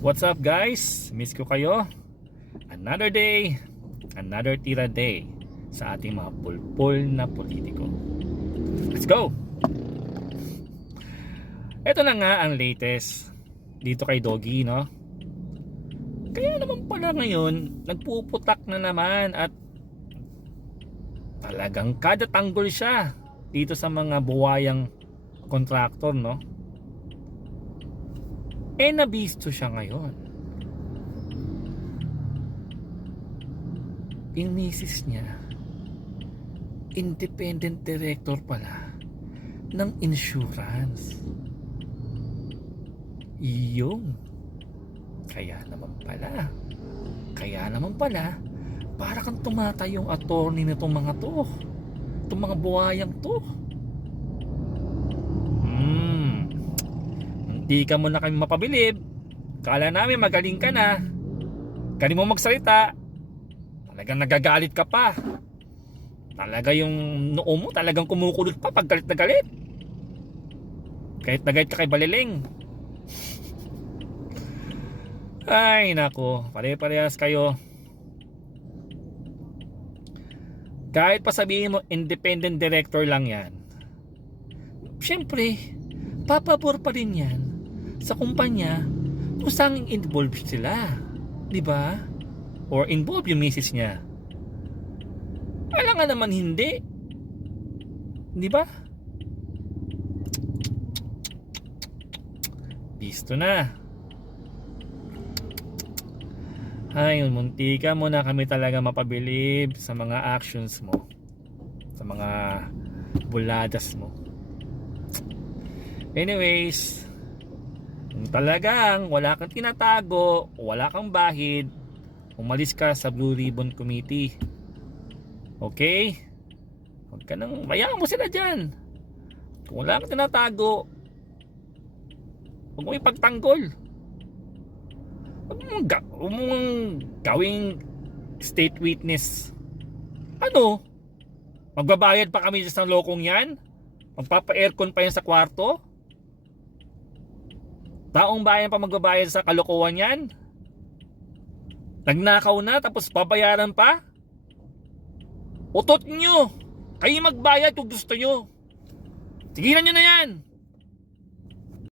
What's up guys? Miss ko kayo. Another day, another tira day sa ating mga pulpul na politiko. Let's go! Ito na nga ang latest dito kay Doggy, no? Kaya naman pala ngayon, nagpuputak na naman at talagang kada tanggol siya dito sa mga buwayang kontraktor, no? Nabisto siya ngayon. Yung misis niya, independent director pala ng insurance. Yung kaya naman pala para kang tumatay yung attorney nitong mga to, itong mga buhayang to. Hindi ka mo na kami mapabilib. Kala namin magaling ka na. Galing mo magsalita. Talagang nagagalit ka pa. Talaga yung noo mo talagang kumukulot pa pag galit na galit. Kahit na galit ka kay Baliling. Ay nako, pare-parehas kayo. Kahit pa sabihin mo independent director lang yan, syempre papabor pa rin yan sa kumpanya kung saan involved sila, di ba? Or involved yung misis niya. Alam nga naman hindi, di ba? Bisto na. Ay, muntika mo na kami talaga mapabilib sa mga actions mo, sa mga buladas mo. Anyways, kung talagang wala kang tinatago, wala kang bahid, umalis ka sa Blue Ribbon Committee. Okay? Huwag ka nang, bayaan mo sila dyan. Kung wala kang tinatago, huwag mo ipagtanggol. Huwag mong gawing state witness. Ano? Magbabayad pa kami sa lokong yan? Magpapa-aircon pa yan sa kwarto? Taong bayan pa magbabayad sa kalokohan yan? Nagnakaw na tapos babayaran pa? Utot nyo! Kayo magbayad kung gusto nyo. Tigilan nyo na yan!